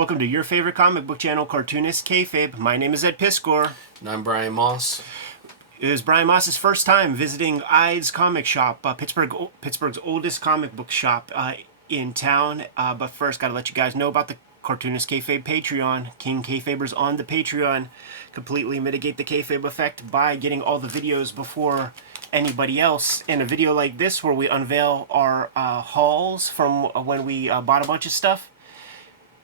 Welcome to your favorite comic book channel, Cartoonist, Kayfabe. My name is Ed Piscor. And I'm Brian Moss. It is Brian Moss's first time visiting Eides Comic Shop, Pittsburgh's oldest comic book shop in town. But first, gotta let you guys know about the Cartoonist Kayfabe Patreon. King Kayfabers on the Patreon completely mitigate the kayfabe effect by getting all the videos before anybody else. In a video like this, where we unveil our hauls from when we bought a bunch of stuff,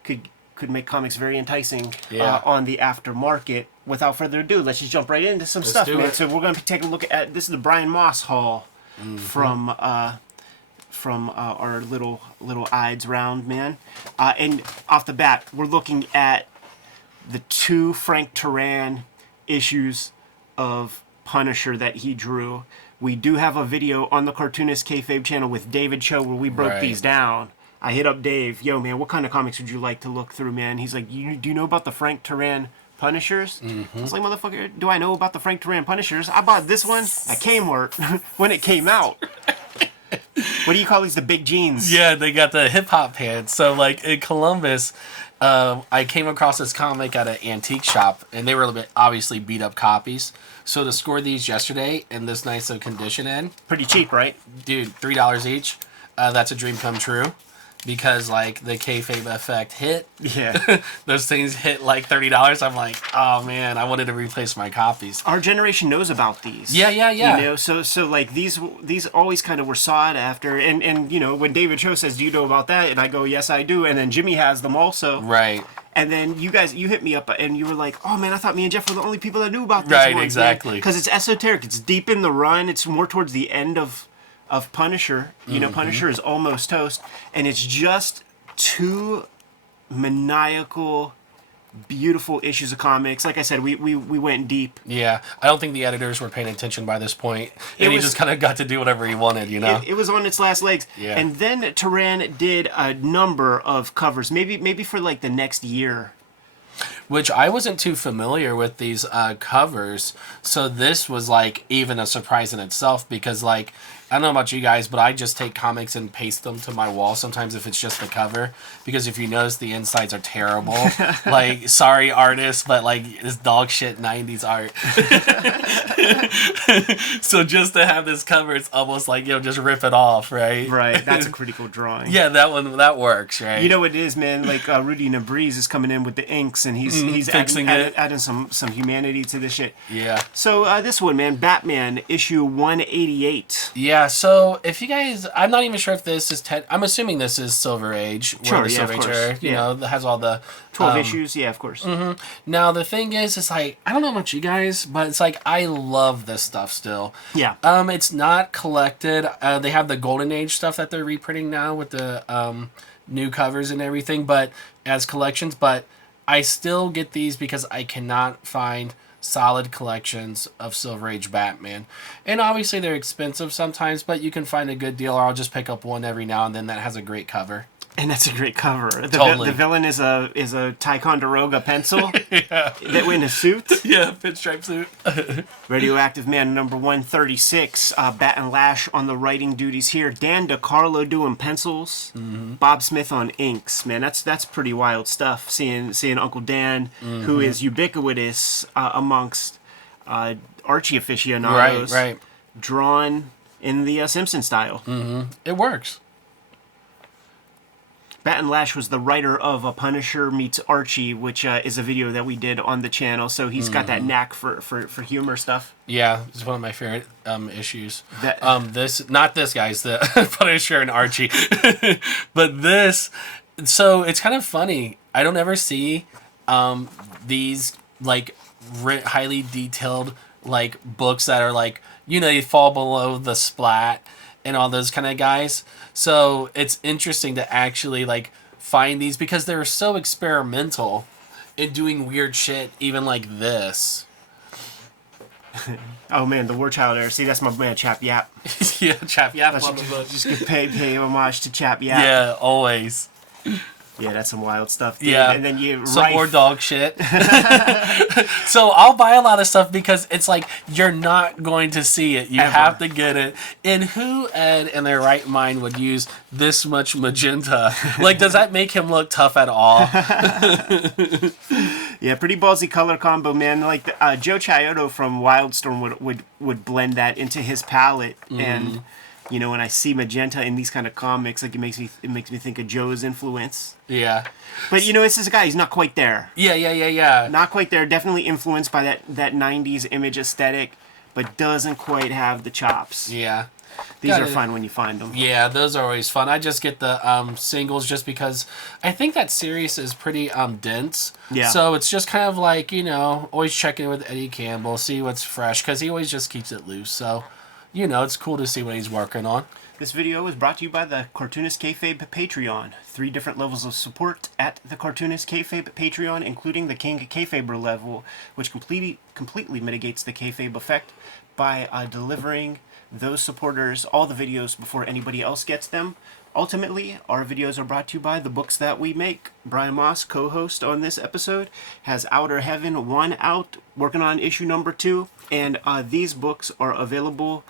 could make comics very enticing on the aftermarket. Without further ado, let's just jump right into some stuff, man. So we're going to take a look at, this is the Brian Moss haul from our little Eides round, man. And off the bat, we're looking at the 2 Frank Turan issues of Punisher that he drew. We do have a video on the Cartoonist Kayfabe channel with David Cho where we broke these down. I hit up Dave, yo man, what kind of comics would you like to look through, man? He's like, do you know about the Frank Turan Punishers? I was like, motherfucker, do I know about the Frank Turan Punishers? I bought this one at Kmart when it came out. What do you call these, the big jeans? Yeah, they got the hip-hop pants. So, like, in Columbus, I came across this comic at an antique shop, and they were obviously beat-up copies. So to score these yesterday in this nice condition in... Pretty cheap, right? Dude, $3 each. That's a dream come true. Because, like, the kayfabe effect hit. Yeah. Those things hit, like, $30. I'm like, oh, man, I wanted to replace my copies. Our generation knows about these. Yeah. You know, so like, these always kind of were sought after. And, you know, when David Cho says, do you know about that? And I go, yes, I do. And then Jimmy has them also. Right. And then you hit me up and you were like, oh, man, I thought me and Jeff were the only people that knew about this one. Right, one, exactly. Because it's esoteric. It's deep in the run. It's more towards the end of Punisher. You know, Punisher is almost toast, and it's just 2 maniacal, beautiful issues of comics. Like I said, we went deep. Yeah, I don't think the editors were paying attention by this point, and he just kind of got to do whatever he wanted, you know? It was on its last legs. Yeah. And then Turan did a number of covers, maybe for like the next year. Which I wasn't too familiar with these covers, so this was like even a surprise in itself because like, I don't know about you guys, but I just take comics and paste them to my wall sometimes if it's just the cover, because if you notice the insides are terrible. Like, sorry artists, but like this dog shit 90s art. So just to have this cover, it's almost like, just rip it off, right? Right, that's a critical drawing. Yeah, that works, right? You know what it is, man? Like Rudy Nabriz is coming in with the inks and he's adding some humanity to this shit. Yeah. So this one, man, Batman issue 188. Yeah, so if you guys, I'm not even sure if this is I'm assuming this is Silver Age. Sure, Silver of course. Age, you know, that has all the 12 issues, yeah, of course. Now the thing is, it's like, I don't know about you guys, but it's like I love this stuff still. Yeah. It's not collected. They have the Golden Age stuff that they're reprinting now with the new covers and everything, but as collections. But I still get these because I cannot find solid collections of Silver Age Batman. And obviously they're expensive sometimes, but you can find a good deal, or I'll just pick up one every now and then that has a great cover. And that's a great cover. Totally. The villain is a Ticonderoga pencil that in a suit. Yeah, pinstripe suit. Radioactive Man number 136. Bat and Lash on the writing duties here. Dan DeCarlo doing pencils. Bob Smith on inks. Man, that's pretty wild stuff. Seeing Uncle Dan, who is ubiquitous amongst Archie aficionados. Right. Drawn in the Simpson style. It works. Bat and Lash was the writer of A Punisher Meets Archie, which is a video that we did on the channel. So he's got that knack for humor stuff. Yeah, it's one of my favorite issues. Not this guy's the Punisher and Archie, but this. So it's kind of funny. I don't ever see these like highly detailed like books that are like, you fall below the splat and all those kind of guys. So it's interesting to actually like find these because they're so experimental in doing weird shit, even like this. Oh man, the War Child era. See, that's my man Chap Yap. Yeah, Chap Yap. Just pay homage to Chap Yap. Yeah, always. Yeah, that's some wild stuff, dude. Yeah. And then you some more dog shit. So I'll buy a lot of stuff because it's like you're not going to see it. You have to get it. And who, Ed, in their right mind would use this much magenta? Like, does that make him look tough at all? Yeah, pretty ballsy color combo, man. Like Joe Chiodo from Wildstorm would blend that into his palette, and you know, when I see magenta in these kind of comics, like it makes me think of Joe's influence. Yeah. But you know, this is a guy. He's not quite there. Yeah. Not quite there. Definitely influenced by that '90s image aesthetic, but doesn't quite have the chops. Yeah. These are fun when you find them. Yeah, those are always fun. I just get the singles just because I think that series is pretty dense. Yeah. So it's just kind of like, you know, always checking with Eddie Campbell, see what's fresh, because he always just keeps it loose. So, you know, it's cool to see what he's working on. This video was brought to you by the Cartoonist Kayfabe Patreon. 3 different levels of support at the Cartoonist Kayfabe Patreon, including the King Kayfaber level, which completely mitigates the kayfabe effect by delivering those supporters all the videos before anybody else gets them. Ultimately, our videos are brought to you by the books that we make. Brian Moss, co-host on this episode, has Outer Heaven 1 out, working on issue number 2, and these books are available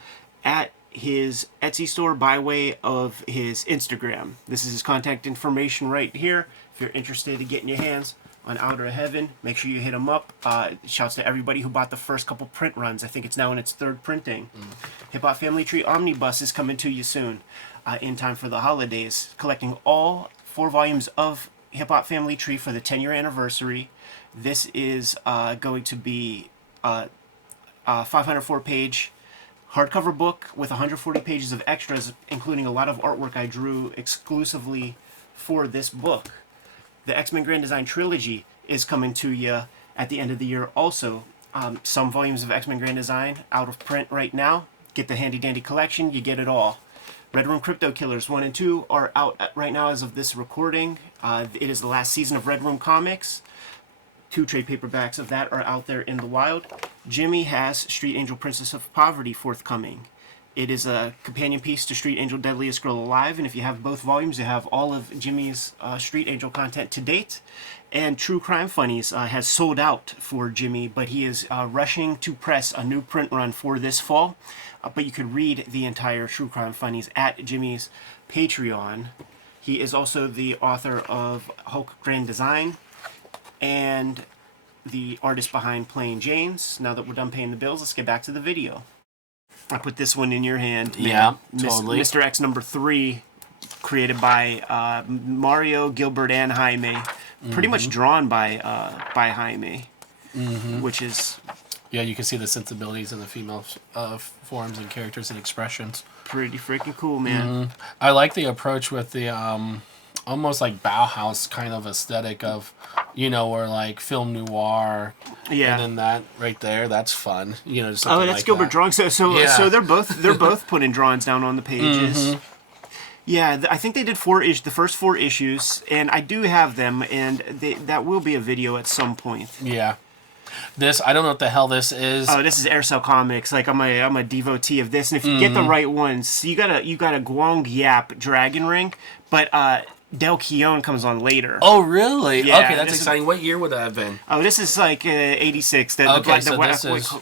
at his Etsy store by way of his Instagram. This is his contact information right here. If you're interested in getting your hands on Outer Heaven, make sure you hit him up. Shouts to everybody who bought the first couple print runs. I think it's now in its 3rd printing. Hip Hop Family Tree Omnibus is coming to you soon, in time for the holidays. Collecting all 4 volumes of Hip Hop Family Tree for the 10-year anniversary. This is going to be a 504-page hardcover book with 140 pages of extras, including a lot of artwork I drew exclusively for this book. The X-Men Grand Design Trilogy is coming to you at the end of the year also. Some volumes of X-Men Grand Design out of print right now. Get the handy dandy collection, you get it all. Red Room Crypto Killers 1 and 2 are out right now as of this recording. It is the last season of Red Room Comics. 2 trade paperbacks of that are out there in the wild. Jimmy has Street Angel Princess of Poverty forthcoming. It is a companion piece to Street Angel Deadliest Girl Alive, and if you have both volumes, you have all of Jimmy's Street Angel content to date. And True Crime Funnies has sold out for Jimmy, but he is rushing to press a new print run for this fall. But you could read the entire True Crime Funnies at Jimmy's Patreon. He is also the author of Hulk Grand Design and the artist behind Plain Jane's. Now that we're done paying the bills, let's get back to the video. I put this one in your hand. Man. Yeah, totally. Mr. X number 3, created by Mario, Gilbert, and Jaime. Pretty much drawn by Jaime, which is... Yeah, you can see the sensibilities in the female forms and characters and expressions. Pretty freaking cool, man. I like the approach with the almost like Bauhaus kind of aesthetic of, you know, or like film noir. Yeah. And then that right there, that's fun. You know, just something that's like Gilbert that. drawing. So they're both putting drawings down on the pages. Yeah, I think they did the first 4 issues, and I do have them, and that will be a video at some point. Yeah. This, I don't know what the hell this is. Oh, this is Aerosol Comics. Like I'm a devotee of this, and if you get the right ones, you got a Guang Yap Dragon Ring, but Del Keon comes on later. Oh, really? Yeah, okay, that's exciting. What year would that have been? Oh, this is like 86. The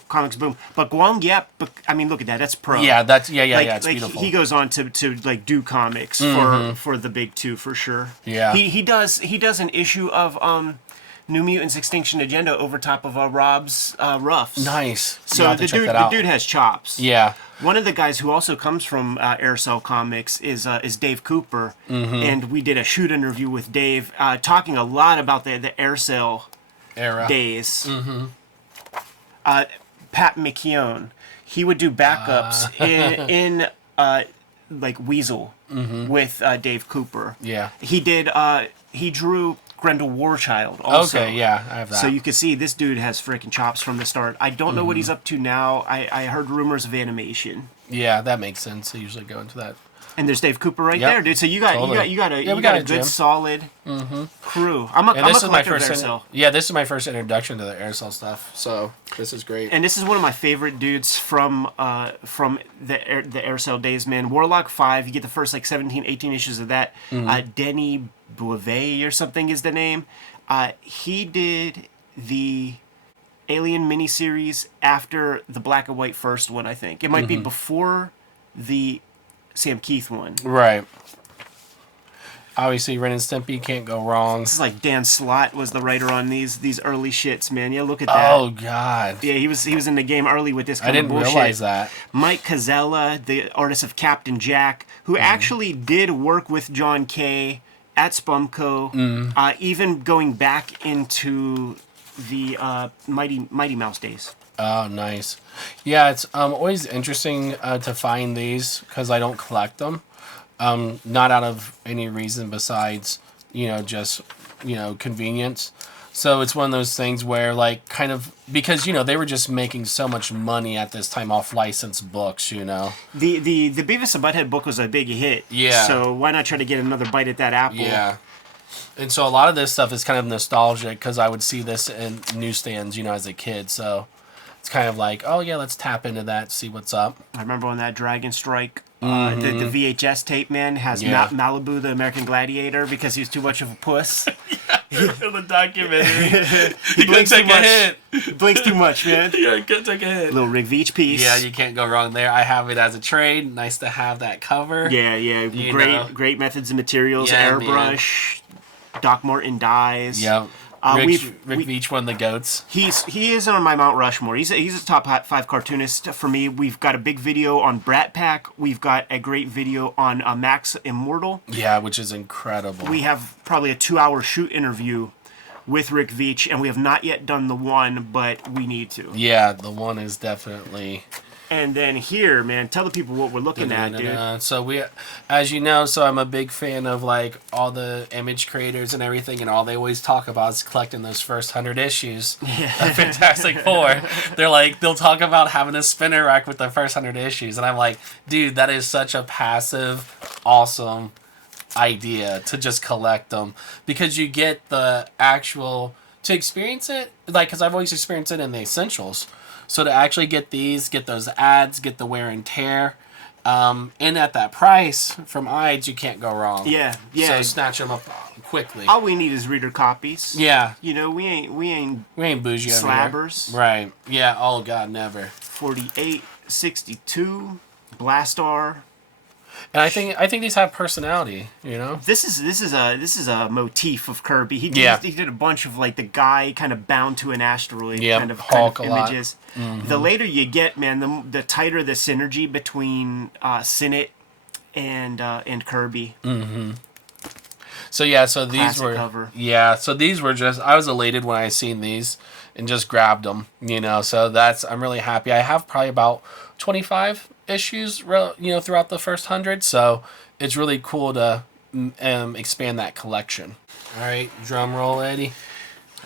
comics boom. But Guang Yap, I mean, look at that. That's pro. Yeah, that's it's beautiful. He goes on to like do comics for the big 2 for sure. Yeah. He does an issue of New Mutants Extinction Agenda over top of Rob's Ruffs. Nice. So the dude has chops. Yeah. One of the guys who also comes from Aerosol Comics is Dave Cooper, and we did a shoot interview with Dave, talking a lot about the Aerosol era days. Pat McKeown, he would do backups in like Weasel with Dave Cooper. Yeah. He drew Grendel Warchild also. Okay, yeah, I have that. So you can see this dude has freaking chops from the start. I don't know what he's up to now. I heard rumors of animation. Yeah, that makes sense. They usually go into that And there's Dave Cooper right Yep. there, dude. So you got Totally. you got a we got a good gym. solid crew. I'm a collector of aerosol. This is my first introduction to the aerosol stuff. So this is great. And this is one of my favorite dudes from the aerosol days, man. Warlock 5, you get the first like 17, 18 issues of that. Denny Bouvet or something is the name. He did the Alien miniseries after the black and white first one, I think. It might be before the Sam Keith one. Right. Obviously, Ren and Stimpy can't go wrong. This is like Dan Slott was the writer on these early shits, man. Yeah, look at that. Oh God. Yeah, he was in the game early with this kind I didn't of bullshit. realize that. Mike Cazella, the artist of Captain Jack, who actually did work with John Kay at Spumco, even going back into the Mighty Mouse days. Oh, nice. Yeah, it's always interesting to find these because I don't collect them. Not out of any reason besides, just, convenience. So it's one of those things where, like, kind of, because, they were just making so much money at this time off licensed books, The Beavis and Butthead book was a big hit. Yeah. So why not try to get another bite at that apple? Yeah. And so a lot of this stuff is kind of nostalgic because I would see this in newsstands, as a kid. So it's kind of like, oh, yeah, let's tap into that, see what's up. I remember when that Dragon Strike, the VHS tape, man, has Malibu, the American Gladiator, because he was too much of a puss. The documentary. He blinks blinks too take a much. hit. Blinks too much, man. Yeah, can take a hit. Little Rick Veitch piece. Yeah, you can't go wrong there. I have it as a trade. Nice to have that cover. Yeah. Great methods and materials. Yeah, Airbrush. Doc Martin dyes. Yep. Rick Veitch won the goats. He is on my Mount Rushmore. He's a top 5 cartoonist for me. We've got a big video on Brat Pack. We've got a great video on Max Immortal. Yeah, which is incredible. We have probably a 2-hour shoot interview with Rick Veitch, and we have not yet done the one, but we need to. Yeah, the one is definitely. And then here, man, tell the people what we're looking at, dude. So we, as you know, I'm a big fan of like all the image creators and everything, and all they always talk about is collecting those first 100 issues of Fantastic Four. They'll talk about having a spinner rack with the first 100 issues, and I'm like, dude, that is such a passive, awesome idea to just collect them because you get the actual to experience it, like, because I've always experienced it in the essentials. So to actually get those ads, get the wear and tear, and at that price from Eides, you can't go wrong. Yeah. So snatch them up quickly. All we need is reader copies. Yeah. We ain't bougie over slabbers. here. Right. Yeah. Oh God, never. 48, 62, Blastar. And I think these have personality, This is a motif of Kirby. He did a bunch of like the guy kind of bound to an asteroid kind of images. Mm-hmm. The later you get, man, the tighter the synergy between Sinnott and Kirby. Mm-hmm. So these were cover. So these were just, I was elated when I seen these and just grabbed them, So I'm really happy. I have probably about 25 issues, throughout the first 100. So it's really cool to expand that collection. All right, drum roll, Eddie.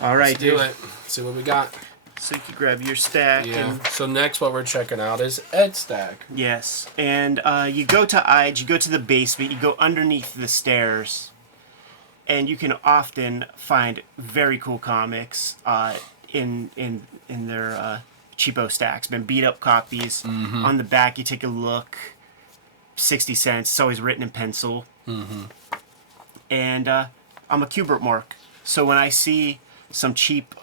All right, do it. See what we got. So you can grab your stack. Yeah. So next, what we're checking out is Ed's stack. Yes, and you go to Eides, you go to the basement, you go underneath the stairs, and you can often find very cool comics in their cheapo stacks, been beat up copies. Mm-hmm. On the back, you take a look. 60 cents. It's always written in pencil. Mm-hmm. And I'm a Kubert mark, so when I see some cheap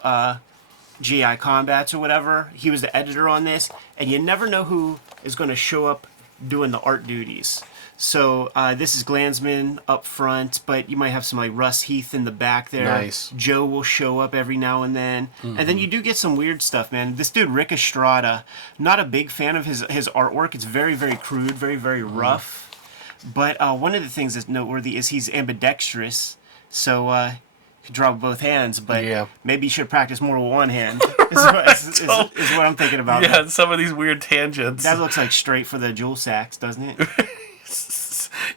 GI Combats or whatever, he was the editor on this, and you never know who is going to show up doing the art duties. So this is Glansman up front, but you might have some like Russ Heath in the back there. Nice. Joe will show up every now and then. Mm-hmm. And then you do get some weird stuff, man. This dude, Rick Estrada, not a big fan of his artwork. It's very, very crude, very, very rough. But one of the things that's noteworthy is he's ambidextrous. So he can draw with both hands, but maybe you should practice more with one hand, is what I'm thinking about. Yeah, some of these weird tangents. That looks like straight for the jewel sacks, doesn't it?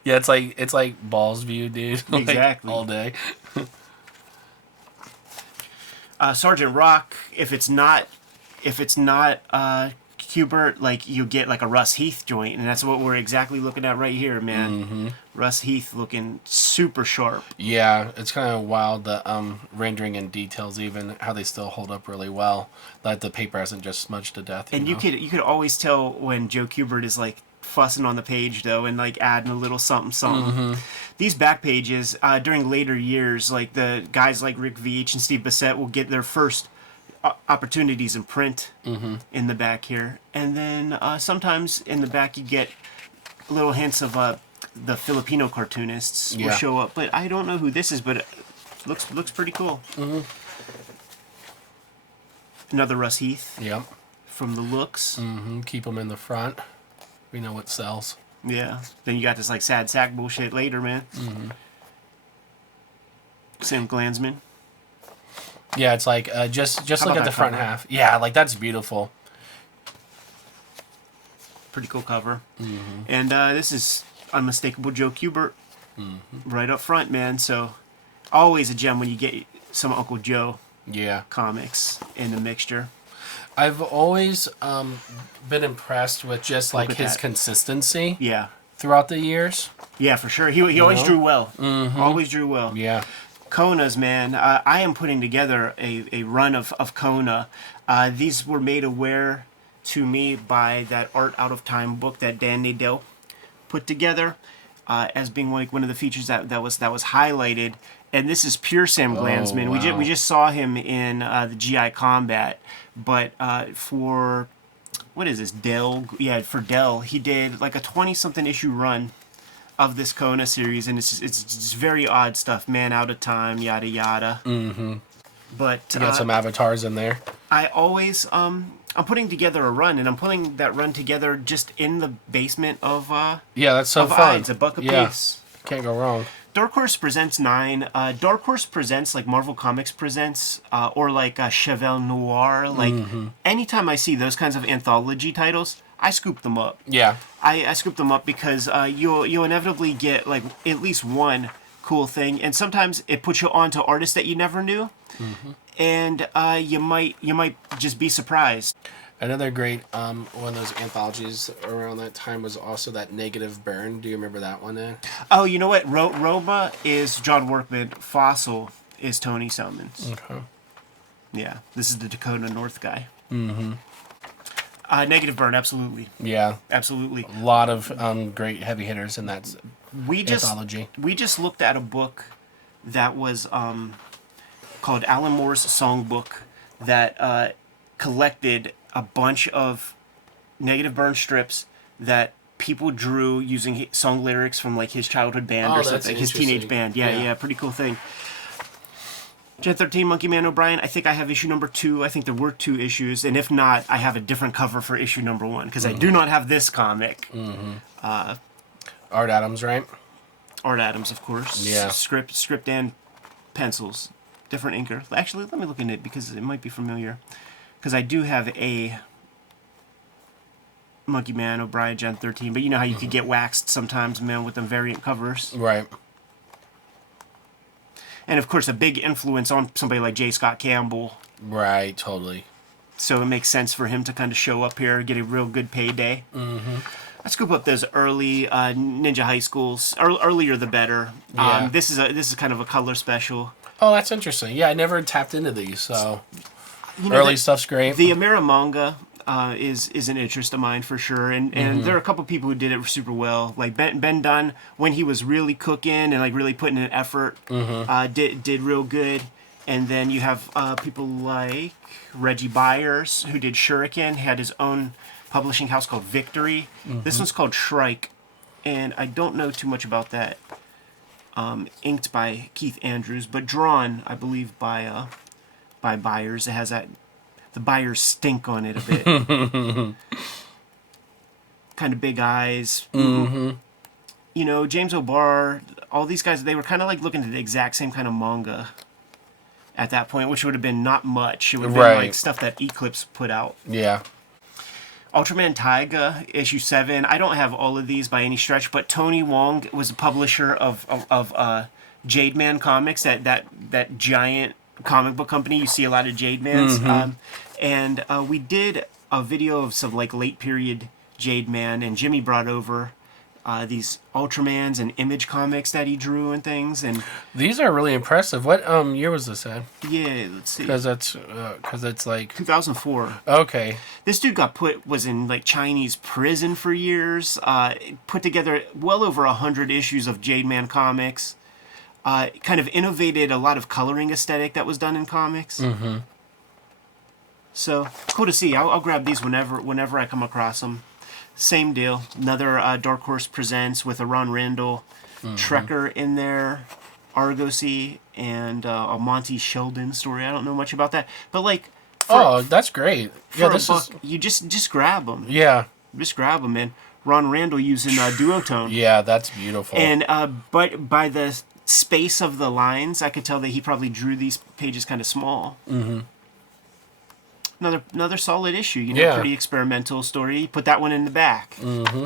Yeah, it's like balls view, dude. Exactly. All day. Sergeant Rock, if it's not Kubert, like you get like a Russ Heath joint, and that's what we're exactly looking at right here, man. Russ Heath looking super sharp. Yeah, it's kind of wild, the rendering and details, even how they still hold up really well. That the paper hasn't just smudged to death. And you could always tell when Joe Kubert is like fussing on the page though, and like adding a little something. These back pages during later years, like the guys like Rick Veitch and Steve Bissette will get their first opportunities in print in the back here, and then sometimes in the back you get little hints of the Filipino cartoonists will show up, but I don't know who this is, but it looks pretty cool. Another Russ Heath. Yep. From the looks. Keep them in the front. We know what sells. Yeah. Then you got this like sad sack bullshit later, man. Sam Glanzman. Yeah, it's like just look at the front half. Yeah, like that's beautiful. Pretty cool cover. And this is unmistakable Joe Kubert right up front, man. So always a gem when you get some Uncle Joe comics in the mixture. I've always been impressed with just like his consistency. Yeah. Throughout the years. Yeah, for sure. He always drew well. Always drew well. Yeah. Kona's, man. I am putting together a run of Kona. These were made aware to me by that Art Out of Time book that Dan Nadell put together as being like one of the features that was highlighted. And this is pure Sam Glanzman. Wow. We just saw him in the GI Combat, but for what is this, Dell? Yeah, for Dell, he did like a 20-something issue run of this Kona series, and it's just very odd stuff. Man Out of Time, yada yada. But you got some avatars in there. I always I'm putting together a run, and I'm putting that run together just in the basement of that's so fun. Eides, a buck a piece. Can't go wrong. Dark Horse Presents 9. Dark Horse Presents, like Marvel Comics Presents, or like Chevelle Noir. Like, anytime I see those kinds of anthology titles, I scoop them up. Yeah. I scoop them up because you'll inevitably get, like, at least one cool thing. And sometimes it puts you on to artists that you never knew. And you might just be surprised. Another great one of those anthologies around that time was also that Negative Burn. Do you remember that one then? Oh, you know what? Roma is John Workman. Fossil is Tony Selmans. Okay. Yeah, this is the Dakota North guy. Negative Burn, absolutely. Yeah. Absolutely. A lot of great heavy hitters in that anthology. We just looked at a book that was called Alan Moore's Songbook that collected a bunch of Negative Burn strips that people drew using song lyrics from like his childhood band or something, his teenage band. Yeah, pretty cool thing. Gen 13, Monkey Man O'Brien. I think I have issue number 2. I think there were 2 issues, and if not, I have a different cover for issue number 1 because I do not have this comic. Art Adams, right? Art Adams, of course. Yeah. Script and pencils, different inker. Actually, let me look in it because it might be familiar. Because I do have a Monkey Man O'Brien Gen 13, but you know how you could get waxed sometimes, man, with them variant covers. Right. And of course, a big influence on somebody like J. Scott Campbell. Right, totally. So it makes sense for him to kind of show up here, get a real good payday. I scoop up those early Ninja High Schools. Earlier the better. Yeah. This is kind of a color special. Oh, that's interesting. Yeah, I never tapped into these, so You early stuff's great. The Amira manga is an interest of mine for sure, and there are a couple people who did it super well. Like Ben Dunn, when he was really cooking and like really putting in effort, did real good. And then you have people like Reggie Byers, who did Shuriken, had his own publishing house called Victory. This one's called Shrike, and I don't know too much about that. Inked by Keith Andrews, but drawn, I believe, by Byers. It has the Byers stink on it a bit. Kind of big eyes. You know, James O'Barr, all these guys, they were kind of like looking at the exact same kind of manga at that point, which would have been not much. It would have been like stuff that Eclipse put out. Yeah. Ultraman Taiga, issue 7. I don't have all of these by any stretch, but Tony Wong was a publisher of Jade Man Comics, that giant comic book company. You see a lot of Jade Mans. And we did a video of some like late period Jade Man, and Jimmy brought over these Ultramans and Image comics that he drew and things, and these are really impressive. What year was this at? Yeah, let's see. Because it's like 2004. Okay. This dude was in like Chinese prison for years. Put together well over 100 issues of Jade Man comics. Kind of innovated a lot of coloring aesthetic that was done in comics. Mm-hmm. So cool to see. I'll grab these whenever I come across them. Same deal. Another Dark Horse Presents with a Ron Randall Trekker in there, Argosy, and a Monty Sheldon story. I don't know much about that, but like. That's great. Yeah, this is. You just grab them. Yeah. Just grab them, man. Ron Randall using duotone. Yeah, that's beautiful. And but by the space of the lines, I could tell that he probably drew these pages kind of small. Mm-hmm. Another solid issue, pretty experimental story. Put that one in the back. Mm-hmm.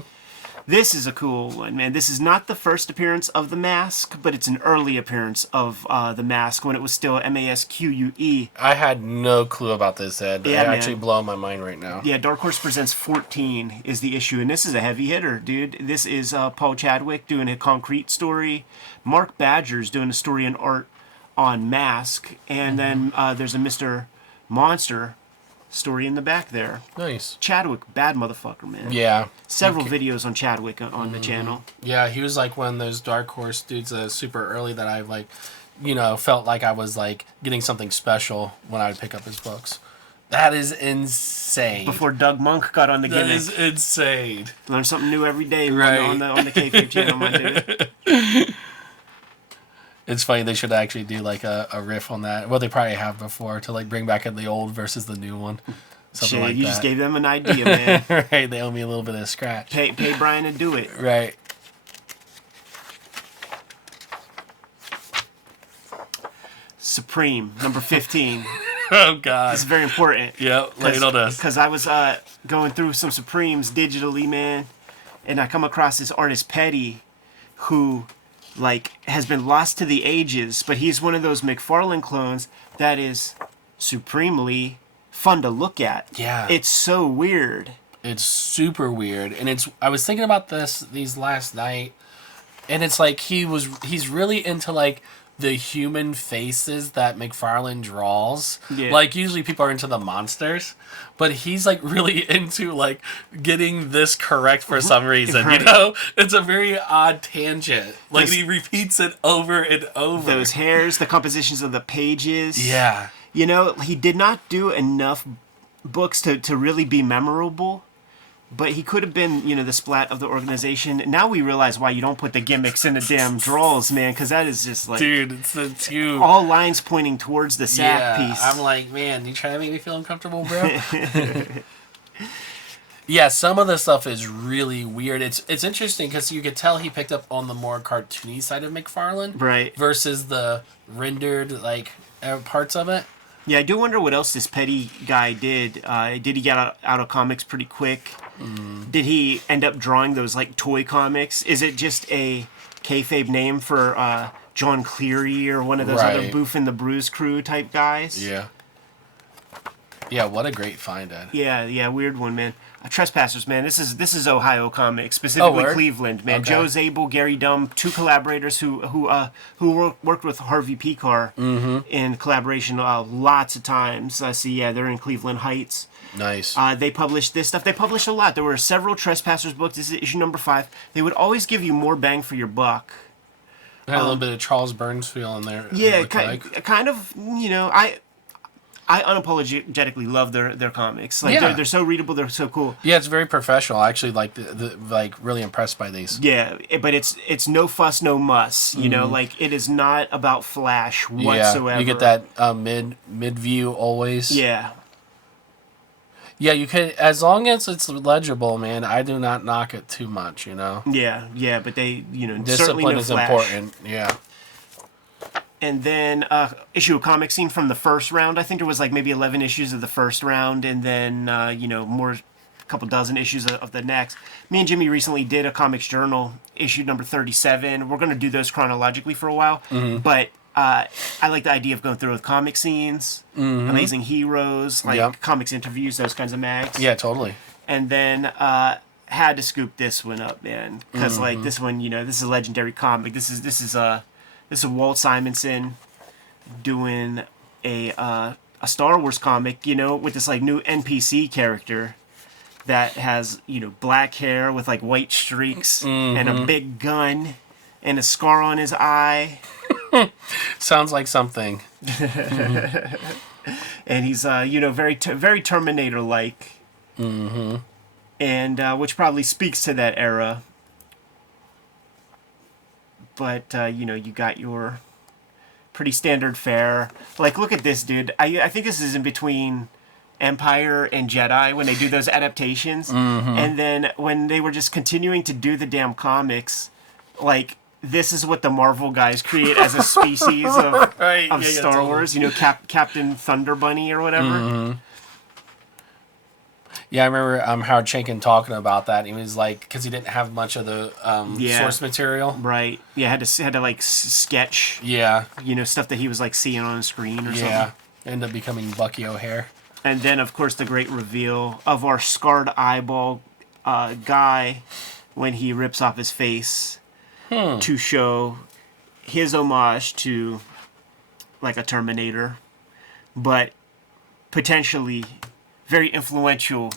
This is a cool one, man. This is not the first appearance of the Mask, but it's an early appearance of the Mask when it was still MASQUE. I had no clue about this, Ed. Yeah, it's actually blowing my mind right now. Yeah, Dark Horse Presents 14 is the issue, and this is a heavy hitter, dude. This is Paul Chadwick doing a concrete story. Mark Badger's doing a story and art on Mask, and then there's a Mr. Monster story in the back there. Nice. Chadwick, bad motherfucker, man. Yeah. Several videos on Chadwick on the channel. Yeah, he was like one of those Dark Horse dudes super early that I like, felt like I was like getting something special when I would pick up his books. That is insane. Before Doug Monk got on the gimmick. That is insane. Learn something new every day right. on the Kayfabe channel, my dude. It's funny, they should actually do like a riff on that. Well, they probably have before to like bring back in the old versus the new one. Something like you that. Just gave them an idea, man. Right, they owe me a little bit of scratch. Pay Brian to do it. Right. Supreme, number 15. Oh, God. This is very important. Yep, lay it on us. Because I was going through some Supremes digitally, man, and I come across this artist, Petty, who like has been lost to the ages, but he's one of those McFarlane clones that is supremely fun to look at. Yeah. It's so weird. It's super weird. And I was thinking about these last night, and it's like he's really into like the human faces that McFarlane draws. Yeah. Like usually people are into the monsters, but he's like really into like getting this correct for some reason, right. It's a very odd tangent. Like he repeats it over and over. Those hairs, the compositions of the pages. Yeah. He did not do enough books to really be memorable. But he could have been, the splat of the organization. Now we realize why you don't put the gimmicks in the damn draws, man, because that is just like... Dude, it's huge. All lines pointing towards the sack piece. I'm like, man, you trying to make me feel uncomfortable, bro? Yeah, some of the stuff is really weird. It's interesting because you could tell he picked up on the more cartoony side of McFarlane. Right. Versus the rendered, parts of it. Yeah, I do wonder what else this Petty guy did. Did he get out of comics pretty quick? Did he end up drawing those toy comics? Is it just a kayfabe name for John Cleary or one of those other Boof and the Bruise crew type guys? Yeah. Yeah, what a great find, Ed. Yeah, weird one, man. Trespassers, man. This is Ohio comics, specifically Cleveland, man. Okay. Joe Zabel, Gary Dumb, two collaborators who worked with Harvey Picar in collaboration lots of times. They're in Cleveland Heights. Nice. They published this stuff. They published a lot. There were several Trespassers books. This is issue number 5. They would always give you more bang for your buck. Had a little bit of Charles Burns feel in there. Yeah, kind of. I unapologetically love their comics. They're so readable. They're so cool. Yeah, it's very professional. I actually really impressed by these. Yeah, but it's no fuss, no muss. It is not about flash whatsoever. Yeah, you get that mid view always. Yeah. Yeah, you could, as long as it's legible, man. I do not knock it too much. Yeah, but they discipline certainly no is flash. important. Yeah. And then issue of comic scene from the first round. I think there was maybe 11 issues of the first round, and then a couple dozen issues of the next. Me and Jimmy recently did a Comics Journal issue number 37. We're going to do those chronologically for a while, but I like the idea of going through with comic scenes, Amazing Heroes, like comics interviews, those kinds of mags. Yeah, totally. And then had to scoop this one up, man, because like this one, this is a legendary comic. This is Walt Simonson doing a Star Wars comic, with this like new NPC character that has black hair with like white streaks and a big gun and a scar on his eye. Sounds like something. And he's very Terminator like. And which probably speaks to that era. But you got your pretty standard fare. Like, look at this, dude. I think this is in between Empire and Jedi when they do those adaptations. And then when they were just continuing to do the damn comics, like, this is what the Marvel guys create as a species of Star Wars. Captain Thunder Bunny or whatever. Yeah, I remember Howard Chaykin talking about that. He was like, because he didn't have much of the source material. Right. Yeah, had to like sketch. Yeah. Stuff that he was like seeing on the screen or something. Yeah. Ended up becoming Bucky O'Hare. And then, of course, the great reveal of our scarred eyeball guy when he rips off his face to show his homage to like a Terminator, but potentially very influential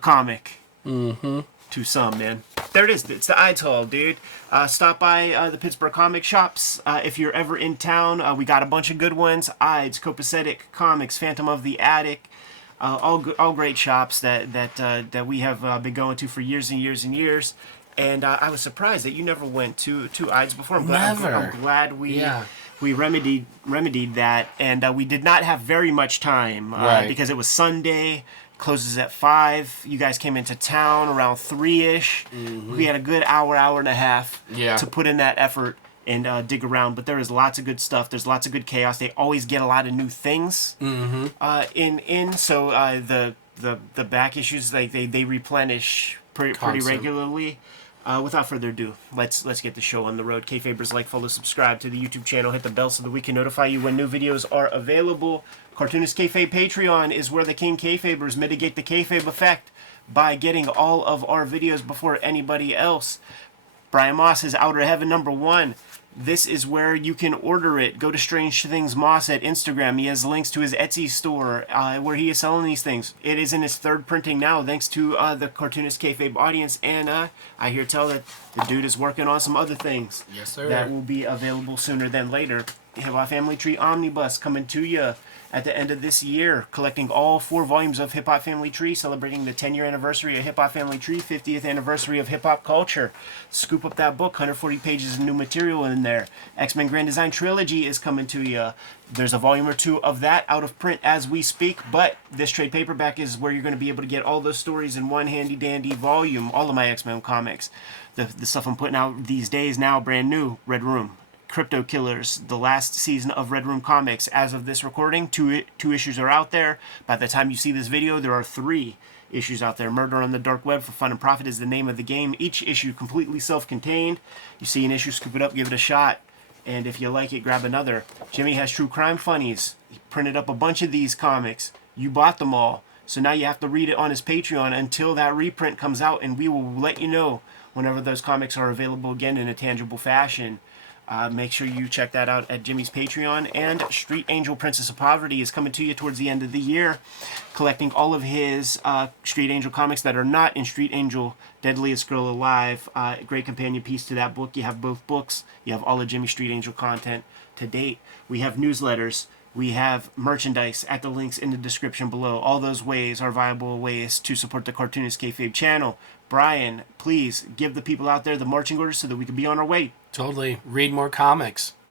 comic to some, man. There it is. It's the Eides Hall, dude. Stop by the Pittsburgh comic shops if you're ever in town. We got a bunch of good ones. Eides, Copacetic Comics, Phantom of the Attic, all great shops that we have been going to for years and years and years. And I was surprised that you never went to Eides before. I'm glad we remedied that, and we did not have very much time because it was Sunday. Closes at 5. You guys came into town around 3-ish. We had a good hour and a half to put in that effort and dig around. But there is lots of good stuff. There's lots of good chaos. They always get a lot of new things in. So the back issues, like they replenish pretty regularly. Without further ado, let's get the show on the road. Kayfabers, like, follow, subscribe to the YouTube channel, hit the bell so that we can notify you when new videos are available. Cartoonist Kayfabe Patreon is where the King Kayfabers mitigate the Kayfabe effect by getting all of our videos before anybody else. Brian Moss is Outer Heaven #1. This is where you can order it. Go to Strange Things Moss at Instagram. He has links to his Etsy store where he is selling these things. It is in his 3rd printing now, thanks to the Cartoonist Kayfabe audience. And I hear tell that the dude is working on some other things. Yes, sir. That will be available sooner than later. Hip Hop Family Tree Omnibus coming to you at the end of this year, collecting all 4 volumes of Hip Hop Family Tree, celebrating the 10-year anniversary of Hip Hop Family Tree, 50th anniversary of hip hop culture. Scoop up that book, 140 pages of new material in there. X-Men Grand Design Trilogy is coming to you. There's a volume or 2 of that out of print as we speak, but this trade paperback is where you're going to be able to get all those stories in one handy dandy volume. All of my X-Men comics. The stuff I'm putting out these days now, brand new. Red Room. Crypto Killers, the last season of Red Room Comics. As of this recording, two issues are out there. By the time you see this video, there are 3 issues out there. Murder on the Dark Web for Fun and Profit is the name of the game. Each issue completely self-contained. You see an issue, scoop it up, give it a shot. And if you like it, grab another. Jimmy has True Crime Funnies. He printed up a bunch of these comics. You bought them all. So now you have to read it on his Patreon until that reprint comes out, and we will let you know whenever those comics are available again in a tangible fashion. Make sure you check that out at Jimmy's Patreon. And Street Angel Princess of Poverty is coming to you towards the end of the year, collecting all of his Street Angel comics that are not in Street Angel Deadliest Girl Alive. Great companion piece to that book. You have both books. You have all of Jimmy's Street Angel content to date. We have newsletters. We have merchandise at the links in the description below. All those ways are viable ways to support the Cartoonist Kayfabe channel. Brian, please give the people out there the marching orders so that we can be on our way. Totally. Read more comics.